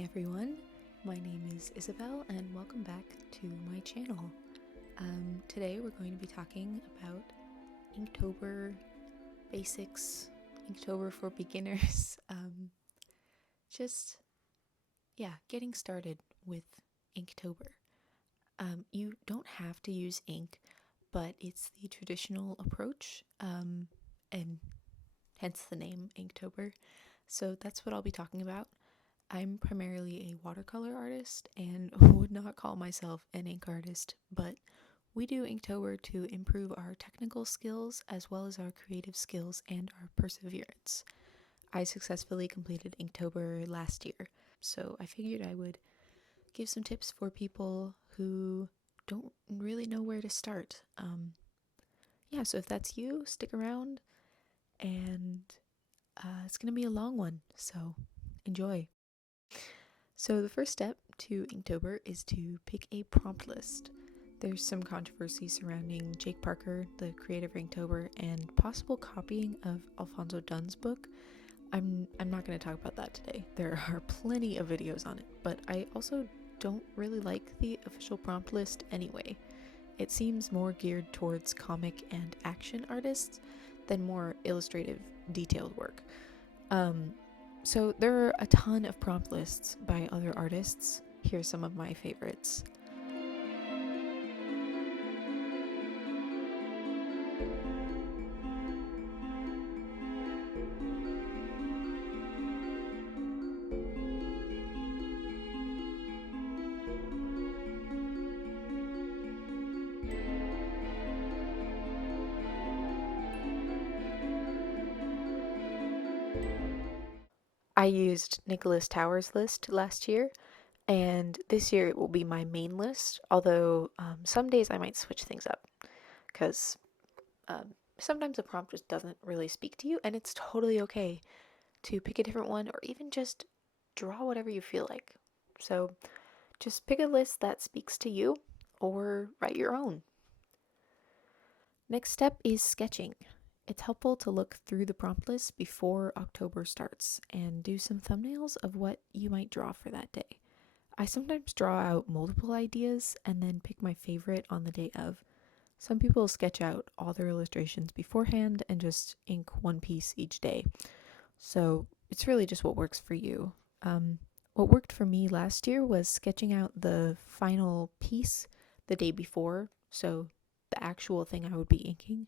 Hi everyone, my name is Isabel and welcome back to my channel. Today we're going to be talking about Inktober basics, Inktober for beginners, getting started with Inktober. You don't have to use ink, but it's the traditional approach, and hence the name Inktober. So that's what I'll be talking about. I'm primarily a watercolor artist and would not call myself an ink artist, but we do Inktober to improve our technical skills as well as our creative skills and our perseverance. I successfully completed Inktober last year, so I figured I would give some tips for people who don't really know where to start. So if that's you, stick around, and it's going to be a long one, so enjoy. So the first step to Inktober is to pick a prompt list. There's some controversy surrounding Jake Parker, the creator of Inktober, and possible copying of Alphonso Dunn's book. I'm not going to talk about that today. There are plenty of videos on it, but I also don't really like the official prompt list anyway. It seems more geared towards comic and action artists than more illustrative, detailed work. So there are a ton of prompt lists by other artists. Here's some of my favorites. I used Nicholas Towers' list last year, and this year it will be my main list, although some days I might switch things up, because sometimes a prompt just doesn't really speak to you, and it's totally okay to pick a different one or even just draw whatever you feel like. So just pick a list that speaks to you or write your own. Next step is sketching. It's helpful to look through the prompt list before October starts and do some thumbnails of what you might draw for that day. I sometimes draw out multiple ideas and then pick my favorite on the day of. Some people sketch out all their illustrations beforehand and just ink one piece each day. So it's really just what works for you. What worked for me last year was sketching out the final piece the day before, so the actual thing I would be inking,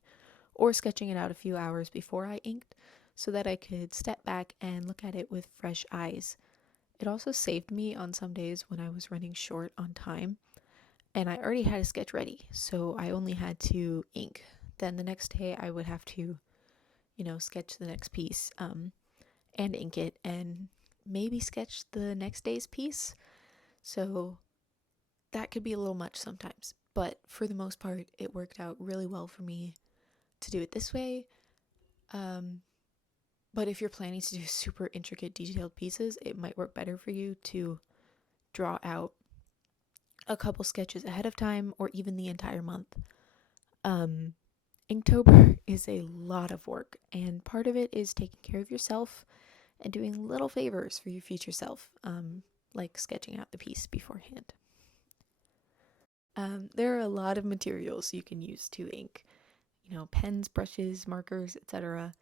or sketching it out a few hours before I inked so that I could step back and look at it with fresh eyes. It also saved me on some days when I was running short on time and I already had a sketch ready, so I only had to ink. Then the next day I would have to, sketch the next piece and ink it and maybe sketch the next day's piece. So that could be a little much sometimes, but for the most part it worked out really well for me to do it this way. But if you're planning to do super intricate detailed pieces, it might work better for you to draw out a couple sketches ahead of time or even the entire month. Inktober is a lot of work, and part of it is taking care of yourself and doing little favors for your future self, like sketching out the piece beforehand. There are a lot of materials you can use to ink. Pens, brushes, markers, etc.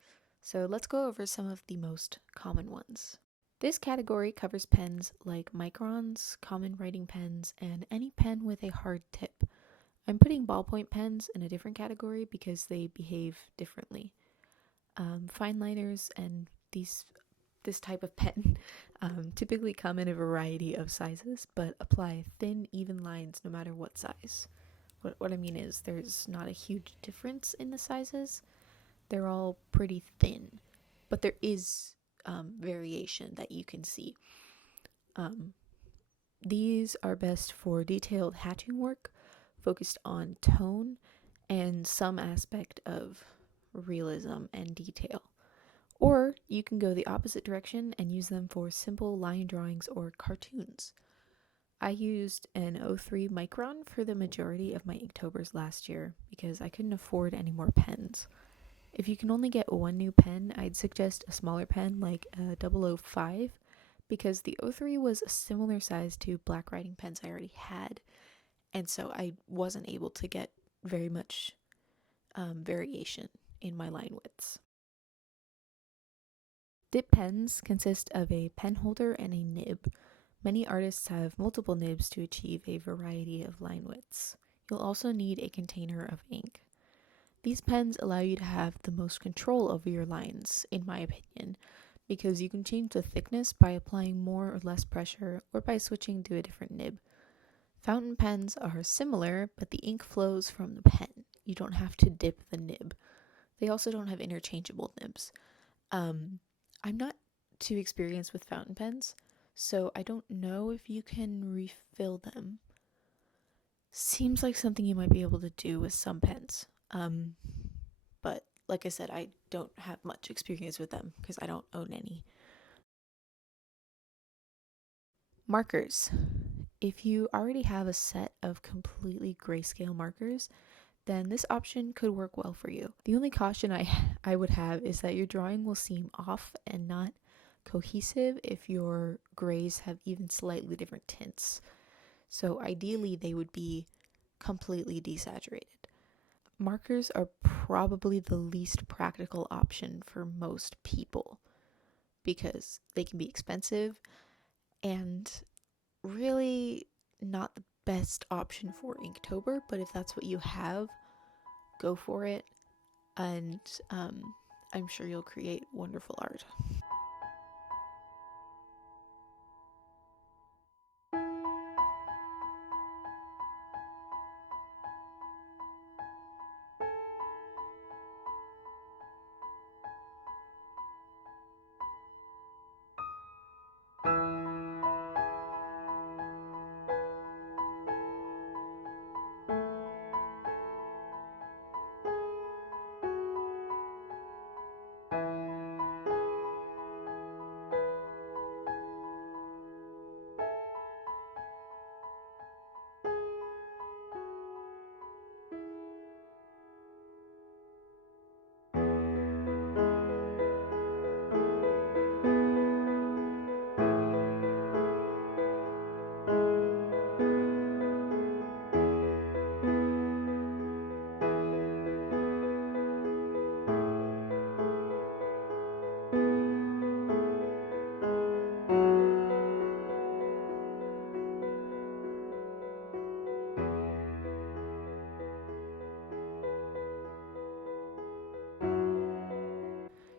So let's go over some of the most common ones. This category covers pens like Microns, common writing pens, and any pen with a hard tip. I'm putting ballpoint pens in a different category because they behave differently. Fineliners and this type of pen typically come in a variety of sizes, but apply thin, even lines no matter what size. What I mean is there's not a huge difference in the sizes. They're all pretty thin, but there is variation that you can see. These are best for detailed hatching work, focused on tone and some aspect of realism and detail. Or you can go the opposite direction and use them for simple line drawings or cartoons. I used an 03 Micron for the majority of my Inktober's last year because I couldn't afford any more pens. If you can only get one new pen, I'd suggest a smaller pen like a 005 because the O3 was a similar size to black writing pens I already had, and so I wasn't able to get very much variation in my line widths. Dip pens consist of a pen holder and a nib. Many artists have multiple nibs to achieve a variety of line widths. You'll also need a container of ink. These pens allow you to have the most control over your lines, in my opinion, because you can change the thickness by applying more or less pressure or by switching to a different nib. Fountain pens are similar, but the ink flows from the pen. You don't have to dip the nib. They also don't have interchangeable nibs. I'm not too experienced with fountain pens, so I don't know if you can refill them. Seems like something you might be able to do with some pens. But like I said, I don't have much experience with them because I don't own any. Markers. If you already have a set of completely grayscale markers, then this option could work well for you. The only caution I would have is that your drawing will seem off and not cohesive if your grays have even slightly different tints. So ideally they would be completely desaturated. Markers are probably the least practical option for most people because they can be expensive and really not the best option for Inktober, but if that's what you have, go for it, and I'm sure you'll create wonderful art.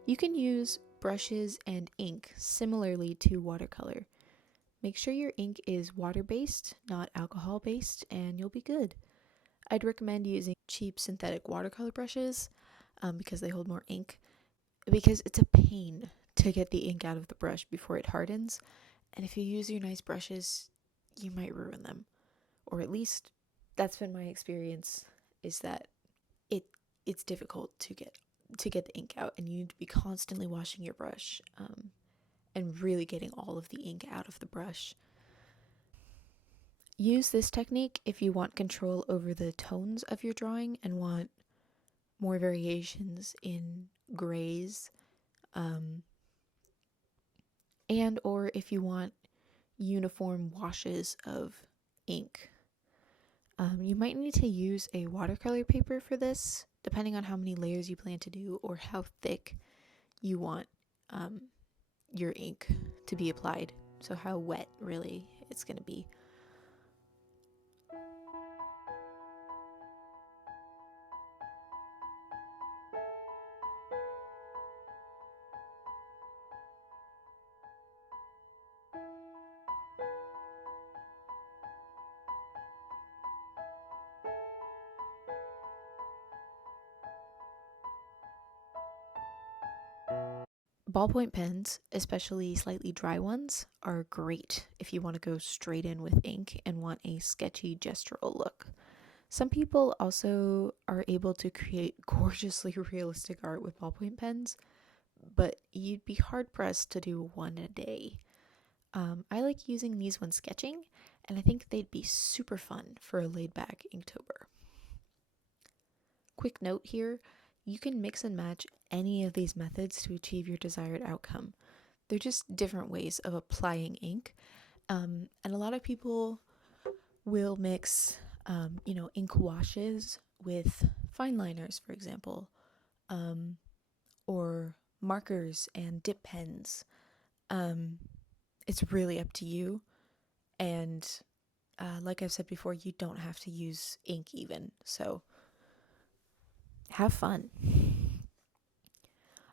You can use brushes and ink similarly to watercolor. Make sure your ink is water-based, not alcohol-based, and you'll be good. I'd recommend using cheap synthetic watercolor brushes because they hold more ink, because it's a pain to get the ink out of the brush before it hardens, and if you use your nice brushes, you might ruin them. Or at least that's been my experience, is that it's difficult to get the ink out, and you need to be constantly washing your brush and really getting all of the ink out of the brush. Use this technique if you want control over the tones of your drawing and want more variations in grays, and or if you want uniform washes of ink. You might need to use a watercolor paper for this, depending on how many layers you plan to do or how thick you want your ink to be applied. So how wet really it's going to be. Ballpoint pens, especially slightly dry ones, are great if you want to go straight in with ink and want a sketchy gestural look. Some people also are able to create gorgeously realistic art with ballpoint pens, but you'd be hard pressed to do one a day. I like using these when sketching, and I think they'd be super fun for a laid back Inktober. Quick note here, you can mix and match any of these methods to achieve your desired outcome. They're just different ways of applying ink. And a lot of people will mix, ink washes with fine liners, for example, or markers and dip pens. It's really up to you. And like I've said before, you don't have to use ink even. So have fun.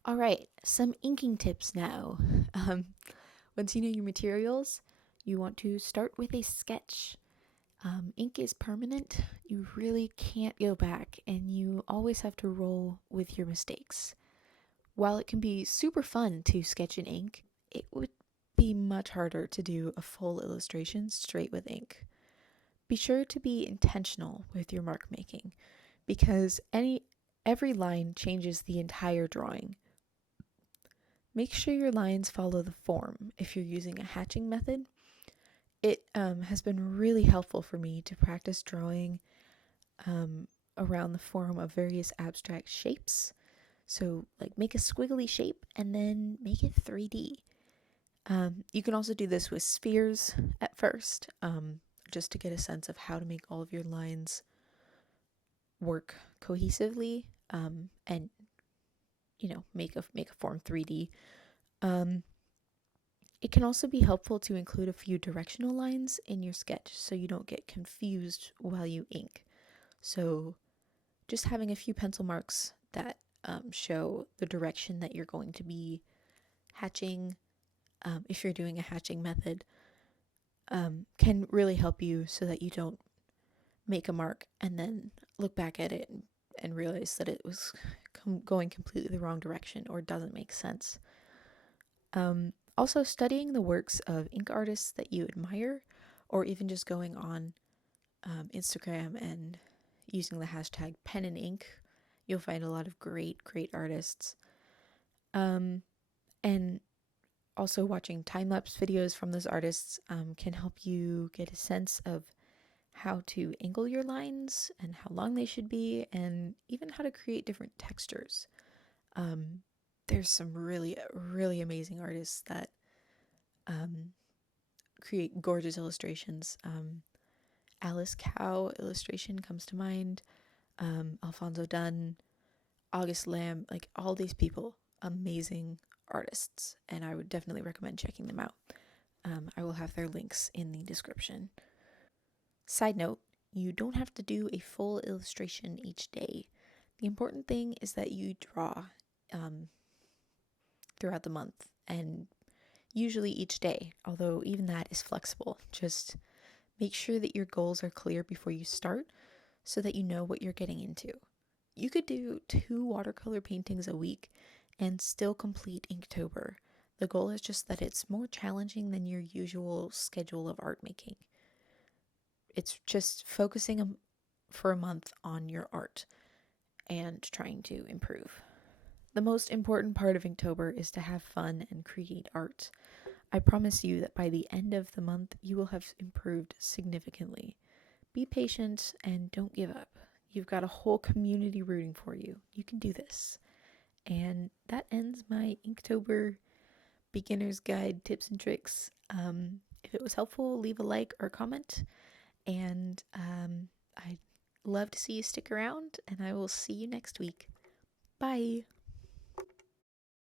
All right, some inking tips now. Once you know your materials, you want to start with a sketch. Ink is permanent. You really can't go back, and you always have to roll with your mistakes. While it can be super fun to sketch in ink, it would be much harder to do a full illustration straight with ink. Be sure to be intentional with your mark making, because every line changes the entire drawing. Make sure your lines follow the form if you're using a hatching method. It has been really helpful for me to practice drawing around the form of various abstract shapes. So, like, make a squiggly shape and then make it 3D. You can also do this with spheres at first, just to get a sense of how to make all of your lines work cohesively, and make a form 3D. It can also be helpful to include a few directional lines in your sketch so you don't get confused while you ink. So just having a few pencil marks that show the direction that you're going to be hatching, if you're doing a hatching method, can really help you so that you don't make a mark and then look back at it and realize that it was going completely the wrong direction or doesn't make sense. Also, studying the works of ink artists that you admire, or even just going on Instagram and using the hashtag pen and ink, you'll find a lot of great artists. And also watching time-lapse videos from those artists can help you get a sense of how to angle your lines and how long they should be, and even how to create different textures. There's some really amazing artists that create gorgeous illustrations. Alice Cow illustration comes to mind. Alphonso Dunn, August Lamm, like all these people, amazing artists, and I would definitely recommend checking them out. I will have their links in the description. Side note, you don't have to do a full illustration each day. The important thing is that you draw throughout the month, and usually each day, although even that is flexible. Just make sure that your goals are clear before you start so that you know what you're getting into. You could do 2 watercolor paintings a week and still complete Inktober. The goal is just that it's more challenging than your usual schedule of art making. It's just focusing for a month on your art and trying to improve. The most important part of Inktober is to have fun and create art. I promise you that by the end of the month, you will have improved significantly. Be patient and don't give up. You've got a whole community rooting for you. You can do this. And that ends my Inktober beginner's guide tips and tricks. If it was helpful, leave a like or comment. And I'd love to see you stick around, and I will see you next week. Bye.